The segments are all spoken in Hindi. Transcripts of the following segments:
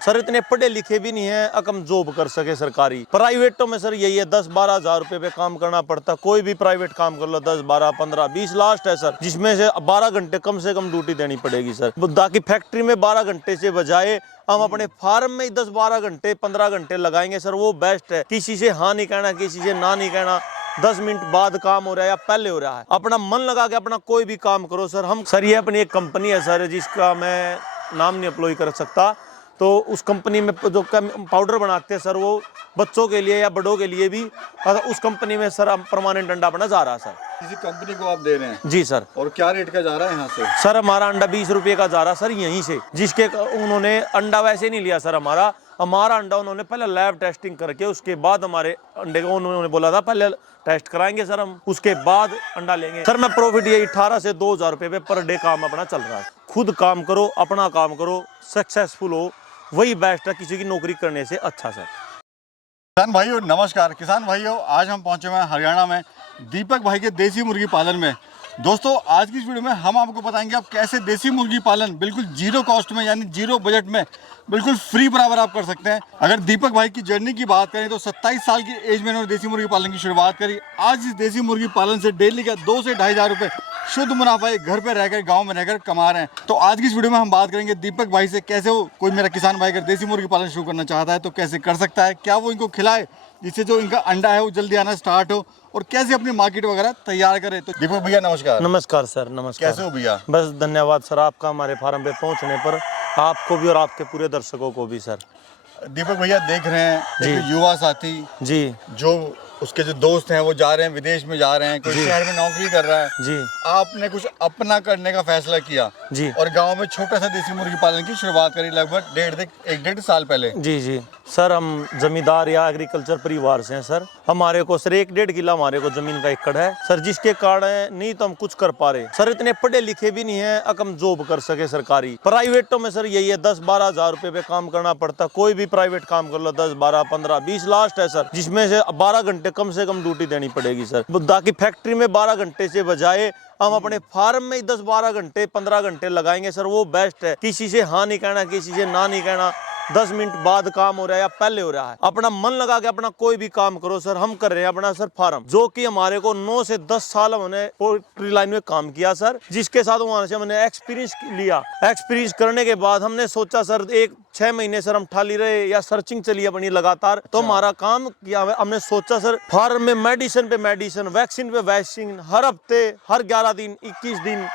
सर इतने पढ़े लिखे भी नहीं है अकम जॉब कर सके सरकारी। प्राइवेटों में सर यही है 10-12 हजार रुपए पे काम करना पड़ता। कोई भी प्राइवेट काम कर लो 10-12-15-20 लास्ट है सर, जिसमें से 12 घंटे कम से कम ड्यूटी देनी पड़ेगी सर। ताकि फैक्ट्री में 12 घंटे से बजाय हम अपने फार्म में 10-12 घंटे 15 घंटे लगाएंगे सर, वो बेस्ट है। किसी से हाँ नहीं कहना, किसी से ना नहीं कहना। 10 मिनट बाद काम हो रहा है या पहले हो रहा है, अपना मन लगा के अपना कोई भी काम करो सर। हम सर ये अपनी एक कंपनी है सर, जिसका मैं नाम नहीं अप्लाई कर सकता। तो उस कंपनी में जो पाउडर बनाते हैं सर, वो बच्चों के लिए या बड़ों के लिए भी, उस कंपनी में सर हम परमानेंट अंडा अपना जा रहा है सर। किसी कंपनी को आप दे रहे हैं? जी सर। और क्या रेट का जा रहा है यहाँ से? सर हमारा अंडा 20 रुपये का जा रहा सर यहीं से, जिसके उन्होंने अंडा वैसे नहीं लिया सर। हमारा अंडा उन्होंने पहले लैब टेस्टिंग करके उसके बाद हमारे अंडे को उन्होंने बोला था पहले टेस्ट कराएंगे सर हम, उसके बाद अंडा लेंगे सर। मैं प्रॉफिट ये 18 से 2000 रुपये पे पर डे काम अपना चल रहा है। खुद काम करो, अपना काम करो, सक्सेसफुल हो, वही बेस्ट है किसी की नौकरी करने से अच्छा सर। किसान भाइयों नमस्कार। किसान भाइयों आज हम पहुंचे हुए हैं हरियाणा में दीपक भाई के देसी मुर्गी पालन में। दोस्तों आज की इस वीडियो में हम आपको बताएंगे आप कैसे देसी मुर्गी पालन बिल्कुल जीरो कॉस्ट में यानी जीरो बजट में बिल्कुल फ्री बराबर आप कर सकते हैं। अगर दीपक भाई की जर्नी की बात करें तो 27 साल की एज में उन्होंने देसी मुर्गी पालन की शुरुआत करी। आज इस देसी मुर्गी पालन से डेली का 2 से 2,500 रुपये शुद्ध मुनाफा एक घर पे रहकर गांव में रहकर कमा रहे हैं। तो आज की इस वीडियो में हम बात करेंगे दीपक भाई से कैसे वो कोई मेरा किसान भाई अगर देसी मुर्गी पालन शुरू करना चाहता है तो कैसे कर सकता है, क्या वो इनको खिलाए जिससे जो इनका अंडा है वो जल्दी आना स्टार्ट हो, और कैसे अपनी मार्केट वगैरह तैयार करे। तो दीपक भैया नमस्कार। नमस्कार सर। नमस्कार। कैसे हो भैया? बस धन्यवाद सर आपका हमारे फार्म पे पहुंचने पर, आपको भी और आपके पूरे दर्शकों को भी सर। दीपक भैया देख रहे हैं एक युवा साथी जी, जो उसके जो दोस्त हैं वो जा रहे हैं विदेश में जा रहे हैं, कोई शहर में नौकरी कर रहा है जी। आपने कुछ अपना करने का फैसला किया जी और गांव में छोटा सा देसी मुर्गी पालन की शुरुआत करी लगभग 1.5 साल पहले। जी जी सर, हम जमींदार या एग्रीकल्चर परिवार से हैं सर। हमारे को सर 1-1.5 किला हमारे को जमीन का एकड़ है सर, जिसके कारण नहीं तो हम कुछ कर पा रहे सर। इतने पढ़े लिखे भी नहीं है अकम जॉब कर सके सरकारी। प्राइवेटों में सर यही है 10-12 हजार रुपए पे काम करना पड़ता। कोई भी प्राइवेट काम कर लो 10-12-15-20 लास्ट है सर, जिसमें से 12 घंटे कम से कम ड्यूटी देनी पड़ेगी सर। ताकि फैक्ट्री में 12 घंटे से बजाय हम अपने फार्म में 10-12 घंटे 15 घंटे लगाएंगे सर, वो बेस्ट है। किसी से हाँ नहीं कहना, किसी से ना नहीं कहना। 10 मिनट बाद काम हो रहा है या पहले हो रहा है, अपना मन लगा के अपना कोई भी काम करो सर। हम कर रहे हैं अपना सर फार्म, जो कि हमारे को 9 से 10 साल हमने पोल्ट्री लाइन में काम किया सर, जिसके साथ वहां से हमने एक्सपीरियंस लिया। एक्सपीरियंस करने के बाद हमने सोचा सर 6 महीने सर हम ठाली रहे या सर्चिंग चली अपनी लगातार, तो हमारा काम किया हमने सोचा सर फार्म में मेडिसिन पे मेडिसिन, वैक्सीन पे वैक्सीन, हर हफ्ते, हर 11 दिन, 21 दिन,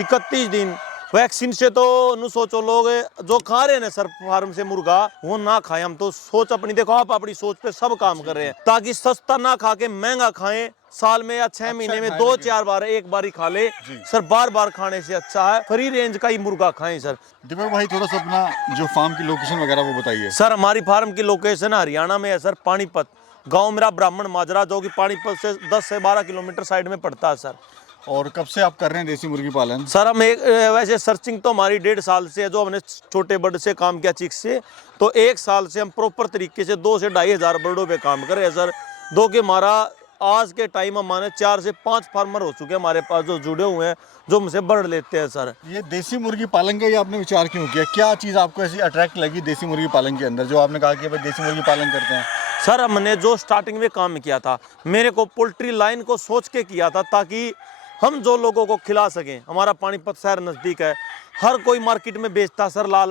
31 दिन वैक्सीन से तो नु सोचो लोग जो खा रहे हैं सर फार्म से मुर्गा वो ना खाएं। हम तो सोच अपनी, देखो आप अपनी सोच पे सब काम कर रहे हैं ताकि सस्ता ना खा के महंगा खाएं। साल में या 6 महीने में 2-4 बार एक बार ही खा ले सर, बार बार खाने से अच्छा है फ्री रेंज का ही मुर्गा खाएं सर। दीपक भाई थोड़ा सा अपना जो फार्म की लोकेशन वगैरह वो बताइए सर। हमारी फार्म की लोकेशन हरियाणा में है सर, पानीपत गाँव मेरा ब्राह्मण माजरा, जो की पानीपत से 10 से 12 किलोमीटर साइड में पड़ता है सर। और कब से आप कर रहे हैं देसी मुर्गी पालन? सर हम वैसे सर्चिंग तो हमारी 1.5 साल से है, जो हमने छोटे बर्ड से काम किया चिक से, तो 1 साल से हम प्रॉपर तरीके से 2 से 2,500 बर्डों पे काम कर रहे हैं सर। दो कि हमारा आज के टाइम हमारे 4 से 5 फार्मर हो चुके हैं हमारे पास जो जुड़े हुए हैं, जो हमसे बर्ड लेते हैं सर। ये देसी मुर्गी पालन का ये आपने विचार क्यों किया? क्या चीज़ आपको ऐसी अट्रैक्ट लगी देसी मुर्गी पालन के अंदर जो आपने कहा कि भाई देसी मुर्गी पालन करते हैं? सर हमने जो स्टार्टिंग में काम किया था, मेरे को पोल्ट्री लाइन को सोच के किया था ताकि हम जो लोगों को खिला सकें। हमारा पानीपत शहर नज़दीक है, हर कोई मार्केट में बेचता सर लाल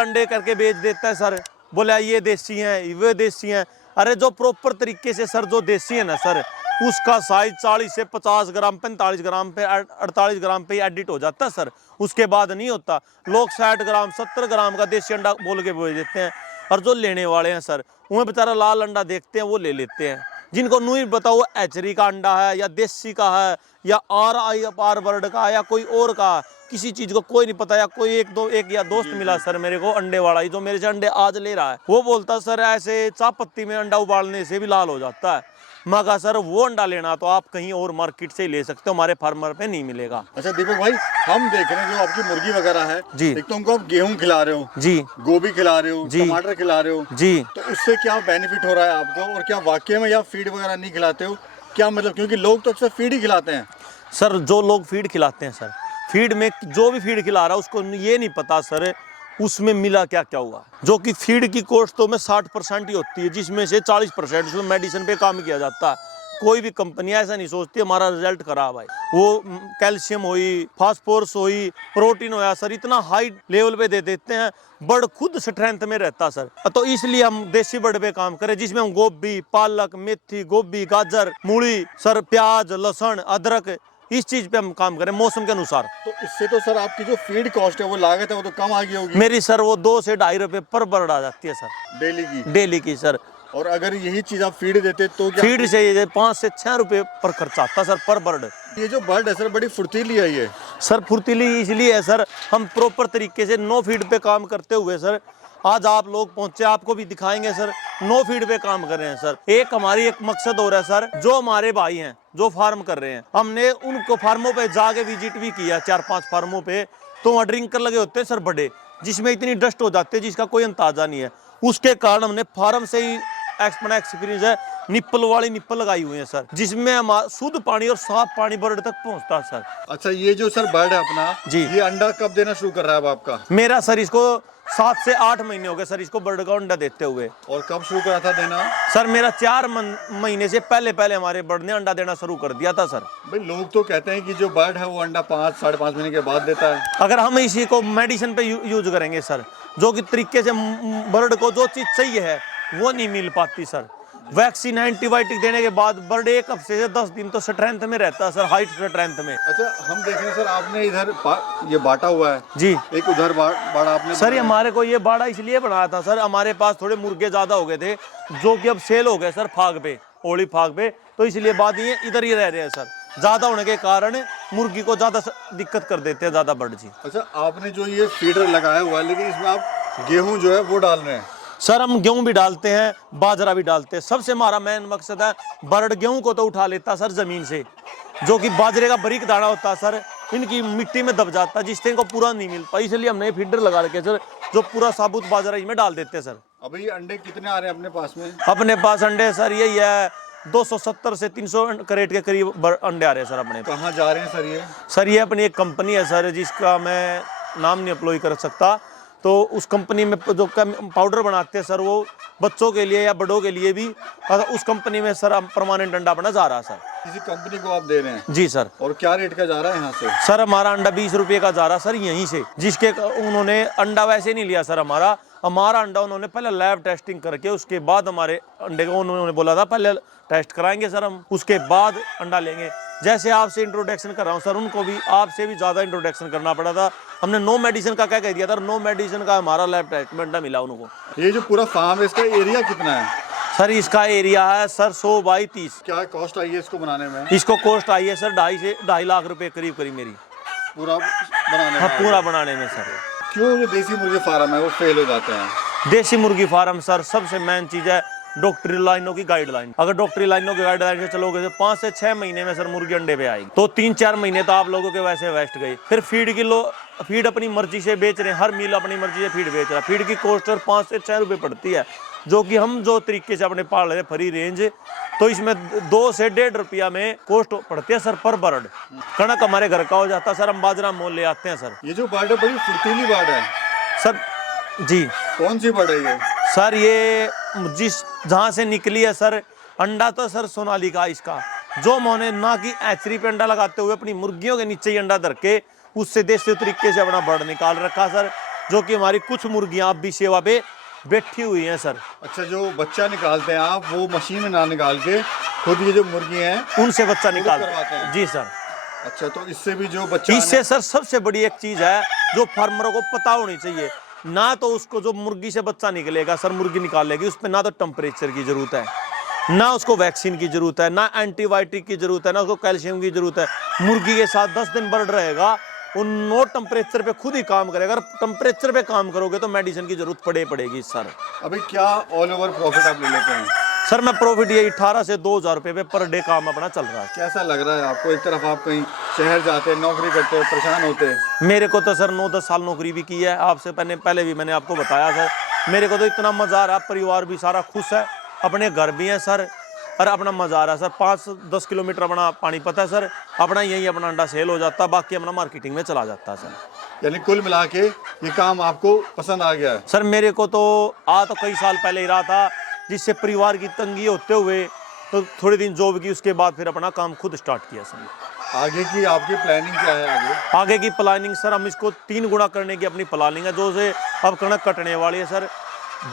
अंडे करके बेच देता है सर, बोले ये देसी हैं वे देसी हैं। अरे जो प्रॉपर तरीके से सर जो देसी है ना सर, उसका साइज 40 से 50 ग्राम 45 ग्राम पे 48 ग्राम पे एडिट हो जाता है सर, उसके बाद नहीं होता। लोग 60 ग्राम 70 ग्राम का देसी अंडा बोल के बेच देते हैं, और जो लेने वाले हैं सर उन्हें बेचारा लाल अंडा देखते हैं वो ले लेते हैं। जिनको नहीं बताओ एचरी का अंडा है या देसी का है या आर बर्ड का या कोई और का, किसी चीज को कोई नहीं पता। या कोई एक या दोस्त मिला सर मेरे को अंडे वाला ही, जो मेरे से अंडे आज ले रहा है, वो बोलता सर ऐसे चाय पत्ती में अंडा उबालने से भी लाल हो जाता है। मैं कहा सर वो अंडा लेना तो आप कहीं और मार्केट से ही ले सकते हो, हमारे फार्मर पे नहीं मिलेगा। अच्छा दीपक भाई हम देख रहे हैं जो आपकी मुर्गी वगैरह है जी, एक तो उनको आप गेहूं खिला रहे हो जी, गोभी खिला रहे हो जी, टमाटर खिला रहे हो जी, तो उससे क्या बेनिफिट हो रहा है आपको? और क्या वाकई में या फीड वगैरह नहीं खिलाते हो क्या? मतलब क्योंकि लोग तो अक्सर फीड ही खिलाते हैं सर। जो लोग फीड खिलाते हैं सर, फीड में जो भी फीड खिला रहा है उसको ये नहीं पता सर उसमें मिला क्या क्या हुआ, जो कि फीड की कॉस्ट तो में 60% ही होती है, जिसमें से 40% उसमें मेडिसिन पे काम किया जाता है। कोई भी कंपनी ऐसा नहीं सोचती हमारा रिजल्ट खराब है। वो कैल्शियम हुई, फास्फोरस हुई, प्रोटीन होया सर, इतना हाई लेवल पे दे देते हैं, बर्ड खुद स्ट्रेंथ में रहता सर। तो इसलिए हम देसी बर्ड पे काम करें, जिसमें हम गोभी, पालक, मेथी, गोभी, गाजर, मूली सर, प्याज, लहसुन, अदरक, इस चीज पे हम काम करें मौसम के अनुसार। तो इससे तो सर आपकी जो फीड कॉस्ट है, वो लागत है, वो तो कम आ गई होगी मेरी सर वो 2 से 2.5 रुपए पर बर्ड आ जाती है सर, डेली की सर। और अगर यही चीज आप फीड देते तो क्या? फीड से ये 5 से 6 रुपए पर खर्चा आता सर पर बर्ड। ये जो बर्ड है सर बड़ी फुर्तीली है ये। सर फुर्तीली इसलिए है सर, हम प्रॉपर तरीके से नो फीड पे काम करते हुए सर आज आप लोग पहुंचे, आपको भी दिखाएंगे सर, नो फीड पे काम कर रहे हैं सर। एक हमारी एक मकसद हो रहा है सर, जो हमारे भाई हैं जो फार्म कर रहे हैं, हमने उनको फार्मों पे जाके विजिट भी किया 4-5 फार्मों पे, तो वहाँ ड्रिंकर लगे होते हैं सर बड़े, जिसमें इतनी डस्ट हो जाती है जिसका कोई अंदाजा नहीं है। उसके कारण हमने फार्म से ही एक्सपीरियंस है, निप्पल वाली निप्पल लगाई हुई है सर, जिसमें हमारा शुद्ध पानी और साफ पानी बर्ड तक पहुंचता है सर। अच्छा, ये जो सर बर्ड है अपना जी, ये अंडा कब देना शुरू कर रहा है अब आपका? मेरा सर इसको 7 से 8 महीने हो गए सर इसको बर्ड का अंडा देते हुए। और कब शुरू करा था देना? सर मेरा 4 महीने से पहले हमारे बर्ड ने अंडा देना शुरू कर दिया था सर। भाई लोग तो कहते हैं कि जो बर्ड है वो अंडा 5-5.5 महीने के बाद देता है। अगर हम इसी को मेडिसिन पे यूज करेंगे सर, जो कि तरीके से बर्ड को जो चीज चाहिए है वो नहीं मिल पाती सर। वैक्सीन, एंटीबायोटिक देने के बाद बर्ड 1 हफ्ते से 10 दिन तो स्ट्रेंथ में रहता है सर, हाइट स्ट्रेंथ में। अच्छा, हम देख रहे हैं सर आपने इधर ये बांटा हुआ है जी, एक उधर बाड़ा आपने सर ये हमारे को ये बाड़ा इसलिए बनाया था सर, हमारे पास थोड़े मुर्गे ज्यादा हो गए थे जो कि अब सेल हो गए सर फाग पे, ओली फाग पे, तो इसलिए बाद ये इधर ही रह रहे हैं सर। ज्यादा होने के कारण मुर्गी को ज्यादा दिक्कत कर देते हैं ज्यादा बर्ड जी। अच्छा, आपने जो ये फीडर लगाया हुआ है, लेकिन इसमें आप गेहूं जो है वो डाल रहे हैं? सर हम गेहूं भी डालते हैं, बाजरा भी डालते हैं। सबसे हमारा मेन मकसद है, बर्ड गेहूं को तो उठा लेता सर जमीन से, जो कि बाजरे का बारीक दाना होता है सर, इनकी मिट्टी में दब जाता है, जिससे इनको पूरा नहीं मिल पाई, इसलिए हमने फीडर लगा रखे सर, जो पूरा साबुत बाजरा इसमें डाल देते हैं सर। अभी ये अंडे कितने आ रहे हैं अपने पास में? अपने पास अंडे सर यही है 270 से 300 कैरेट के करीब अंडे आ रहे हैं सर अपने। कहाँ जा रहे हैं सर ये? सर ये अपनी एक कंपनी है सर, जिसका मैं नाम नहीं अप्लाई कर सकता, तो उस कंपनी में जो पाउडर बनाते हैं सर, वो बच्चों के लिए या बड़ों के लिए भी, उस कंपनी में सर परमानेंट अंडा अपना जा रहा है सर। किसी कंपनी को आप दे रहे हैं? जी सर। और क्या रेट का जा रहा है यहाँ से? सर हमारा अंडा 20 रुपये का जा रहा सर यहीं से, जिसके उन्होंने अंडा वैसे नहीं लिया सर, हमारा अंडा उन्होंने पहले लैब टेस्टिंग करके उसके बाद हमारे अंडे को उन्होंने बोला था पहले टेस्ट कराएंगे सर हम, उसके बाद अंडा लेंगे। जैसे आपसे इंट्रोडक्शन कर रहा हूँ सर, उनको भी आपसे भी ज़्यादा इंट्रोडक्शन करना पड़ा था। हमने नो मेडिसिन का क्या कह दिया था, नो मेडिसिन का हमारा लैब टेस्ट में अंडा मिला उनको। ये जो पूरा फार्म है इसका एरिया कितना है? सर इसका एरिया है सर 100 बाई 30। क्या कॉस्ट आई है इसको बनाने में? इसको कॉस्ट आई है सर 2.5 से 2.5 लाख रुपए करीब मेरी पूरा बनाने हाँ, में? पूरा बनाने में सर। क्यों जो देसी मुर्गी फार्म है वो फेल हो जाते हैं? देसी मुर्गी फार्म सर सबसे मेन चीज़ है डॉक्टरी लाइनों की गाइडलाइन। अगर डॉक्टरी लाइनों की गाइडलाइन से चलोगे तो 5 से 6 महीने में सर मुर्गी अंडे पे आएगी, तो 3-4 महीने तो आप लोगों के वैसे वेस्ट गए। फिर फीड अपनी मर्जी से बेच रहे हैं, हर मील अपनी मर्जी से फीड बेच रहा है। फीड की कॉस्ट 5 से 6 रुपये पड़ती है, जो कि हम जो तरीके से अपने पाल रहे फ्री रेंज, तो इसमें 2 से 1.5 रुपया में कॉस्ट पड़ती है सर पर बर्ड। कणक हमारे घर का हो जाता है सर, हम बाजरा मोल ले आते हैं सर। ये जो बर्ड है बड़ी फुर्तीली बर्ड है सर। जी। कौन सी बर्ड है ये? सर ये जहाँ से निकली है सर, अंडा तो सर सोनाली का इसका, जो मैंने ना कि एचरी पे अंडा लगाते हुए अपनी मुर्गियों के नीचे ही अंडा धर के उससे देसी तरीके से अपना बर्ड निकाल रखा सर, जो कि हमारी कुछ मुर्गियां अब भी सेवा पे बैठी हुई हैं सर। अच्छा, जो बच्चा निकालते हैं आप वो मशीन में ना निकाल के खुद ये जो मुर्गी हैं उनसे बच्चा निकालते हैं? जी सर। अच्छा, तो इससे भी जो बच्चा इससे सर सबसे बड़ी एक चीज है जो फार्मरों को पता होनी चाहिए, ना तो उसको जो मुर्गी से बच्चा निकलेगा सर, मुर्गी निकालेगी, उस पर ना तो टेम्परेचर की जरूरत है, ना उसको वैक्सीन की जरूरत है, ना एंटीबायोटिक की जरूरत है, ना उसको कैल्शियम की जरूरत है। मुर्गी के साथ 10 दिन बर्ड रहेगा, वो नो टेम्परेचर पे खुद ही काम करेगा। अगर टेम्परेचर पे काम करोगे तो मेडिसिन की जरूरत पड़ेगी सर। अभी क्या ऑल ओवर प्रॉफिट आप ले लेते हैं? सर मैं प्रॉफिट ये 18 से 2000 रुपये पे पर डे काम अपना चल रहा है। कैसा लग रहा है आपको? एक तरफ आप कहीं शहर जाते हैं, नौकरी करते हैं, परेशान होते हैं। मेरे को तो सर 9-10 साल नौकरी भी की है, आपसे पहले भी मैंने आपको बताया सर। मेरे को तो इतना मज़ा आ रहा है, परिवार भी सारा खुश है, अपने घर भी है सर, और अपना मज़ा आ रहा है सर। 5-10 किलोमीटर अपना पानीपत है सर, अपना यही अपना अंडा सेल हो जाता है, बाकी अपना मार्केटिंग में चला जाता है सर। यानी कुल मिला के ये काम आपको पसंद आ गया है? सर मेरे को तो तो कई साल पहले ही रहा था, जिससे परिवार की तंगी होते हुए तो थोड़े दिन जॉब की, उसके बाद फिर अपना काम खुद स्टार्ट किया सर। आगे की आपकी प्लानिंग क्या है? आगे की प्लानिंग सर, हम इसको 3 गुना करने की अपनी प्लानिंग है, जो से अब कणक कटने वाली है सर।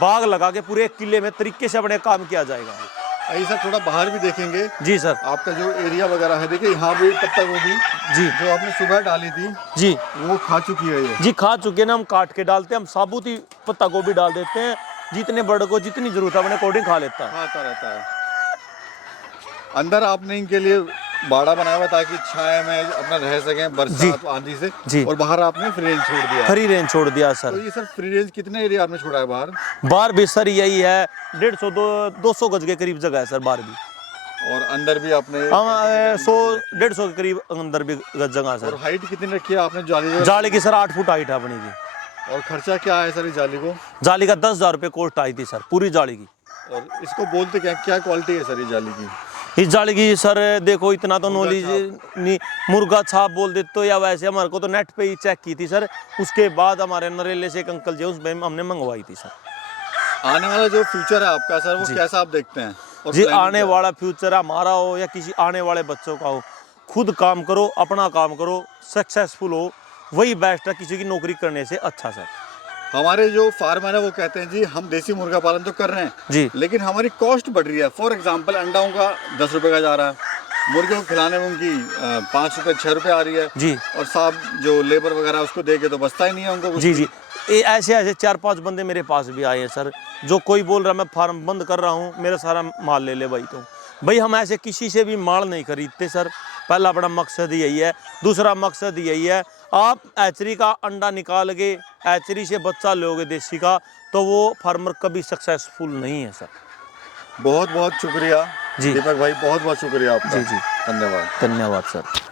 बाग लगा के पूरे किले में तरीके से अपने काम किया जाएगा। ऐसा थोड़ा बाहर भी देखेंगे जी सर। आपका जो एरिया वगैरह है, देखिए यहाँ भी पत्ता गोभी जी जो आपने सुबह डाली थी जी वो खा चुकी है ये। जी खा चुके ना, हम काट के डालते हैं, हम साबुत ही पत्ता गोभी डाल देते हैं, जितने बड़े को जितनी जरूरत है अपने अकॉर्डिंग खा लेता है। खाता रहता है। अंदर आपने इनके लिए बाड़ा बनाया हुआ ताकि छाया में अपना रह सकें बरसात आंधी से जी। और बाहर आपने फ्री रेंज छोड़ दिया। फ्री रेंज छोड़ दिया तो सर। ये सर फ्री रेंज कितने एरिया आपने छोड़ा है बाहर? बाहर भी सर यही है 150-200 गज के करीब जगह है सर बाहर भी। और अंदर भी आपने हम 100-150 के करीब अंदर भी जगह है और सर। हाइट कितनी रखी है आपने जाली? जाली की सर 8 फुट हाइट है अपनी की। और खर्चा क्या है सर इस जाली को? जाली का 10,000 रुपये कॉस्ट आई थी सर पूरी जाली की। और इसको बोलते क्या क्या क्वालिटी है सर ये जाली की? इस जाली की सर देखो इतना तो नॉलेज नहीं, मुर्गा छाप बोल देते तो, या वैसे हमारे को तो नेट पे ही चेक की थी सर। उसके बाद हमारे नरेले से एक अंकल जी उसमें हमने मंगवाई थी सर। आने वाला जो फ्यूचर है आपका सर वो कैसा आप देखते हैं? और जी planning आने क्या है? वाला फ्यूचर हमारा हो या किसी आने वाले बच्चों का हो, खुद काम करो, अपना काम करो, सक्सेसफुल हो, वही बेस्ट है किसी की नौकरी करने से अच्छा सर। हमारे जो फार्मर है वो कहते हैं जी हम देसी मुर्गा पालन तो कर रहे हैं जी लेकिन हमारी कॉस्ट बढ़ रही है। फॉर एग्जांपल अंडाओं का 10 रुपए का जा रहा है, मुर्गे को खिलाने में उनकी 5 रुपए 6 रुपए आ रही है जी और साहब जो लेबर वगैरह उसको दे के तो बचता ही नहीं है उनको कुछ। जी जी ये ऐसे 4-5 बंदे मेरे पास भी आए हैं सर, जो कोई बोल रहा मैं फार्म बंद कर रहा हूँ, मेरा सारा माल ले ले भाई। तो भाई हम ऐसे किसी से भी माल नहीं खरीदते सर। पहला बड़ा मकसद यही है। दूसरा मकसद यही है, आप हैचरी का अंडा निकाल के हैचरी से बच्चा लोगे देसी का, तो वो फार्मर कभी सक्सेसफुल नहीं है सर। बहुत बहुत शुक्रिया जी दीपक भाई, बहुत बहुत शुक्रिया आपका। जी जी धन्यवाद। धन्यवाद सर।